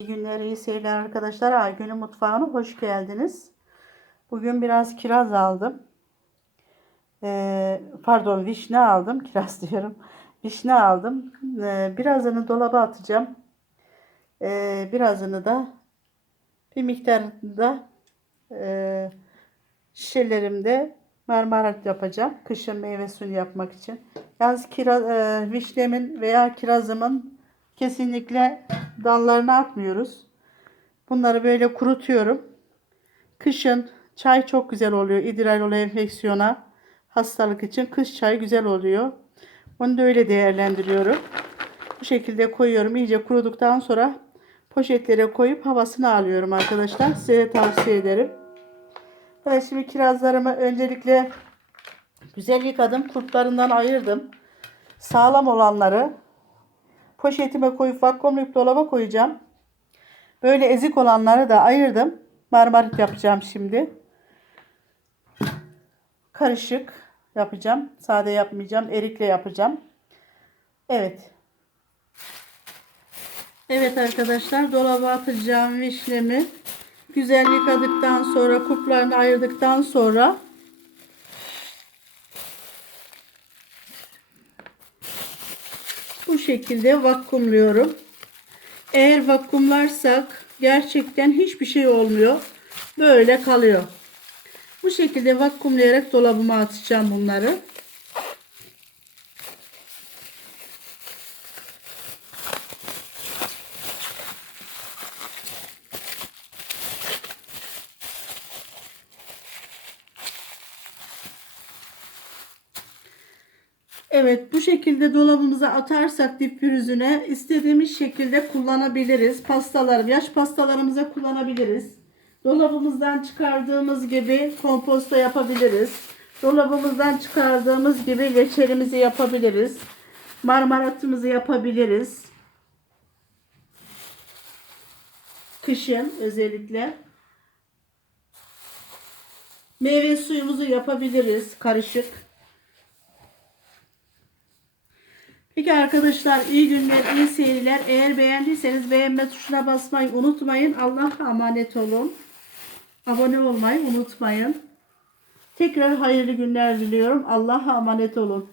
İyi günler, iyi seyirler arkadaşlar. Aygün'ün mutfağına hoş geldiniz. Bugün biraz kiraz aldım. Ee, pardon, vişne aldım. Kiraz diyorum. Vişne aldım. Ee, birazını dolaba atacağım. Ee, birazını da bir miktarda e, şişelerimde marmelat yapacağım. Kışın meyve suyu yapmak için. Yalnız kiraz, e, vişnemin veya kirazımın kesinlikle dallarını atmıyoruz. Bunları böyle kurutuyorum. Kışın çay çok güzel oluyor. İdrar yolu enfeksiyona hastalık için kış çayı güzel oluyor. Onu da öyle değerlendiriyorum. Bu şekilde koyuyorum. İyice kuruduktan sonra poşetlere koyup havasını alıyorum arkadaşlar. Size tavsiye ederim. Evet şimdi kirazlarımı öncelikle güzel yıkadım. Kurtlarından ayırdım. Sağlam olanları poşetime koyup vakumlayıp dolaba koyacağım. Böyle ezik olanları da ayırdım. Marmarit yapacağım şimdi. Karışık yapacağım. Sade yapmayacağım. Erikle yapacağım. Evet. Evet arkadaşlar dolaba atacağım vişnemi güzel yıkadıktan sonra kuplarını ayırdıktan sonra bu şekilde vakumluyorum. Eğer vakumlarsak gerçekten hiçbir şey olmuyor. Böyle kalıyor. Bu şekilde vakumlayarak dolabıma atacağım bunları. Evet bu şekilde dolabımıza atarsak dip pürüzüne istediğimiz şekilde kullanabiliriz. Pastalar, yaş pastalarımıza kullanabiliriz. Dolabımızdan çıkardığımız gibi komposta yapabiliriz. Dolabımızdan çıkardığımız gibi reçelimizi yapabiliriz. Marmaratımızı yapabiliriz. Kışın özellikle. Meyve suyumuzu yapabiliriz karışık. Peki arkadaşlar iyi günler, iyi seyirler. Eğer beğendiyseniz beğenme tuşuna basmayı unutmayın. Allah'a emanet olun. Abone olmayı unutmayın. Tekrar hayırlı günler diliyorum. Allah'a emanet olun.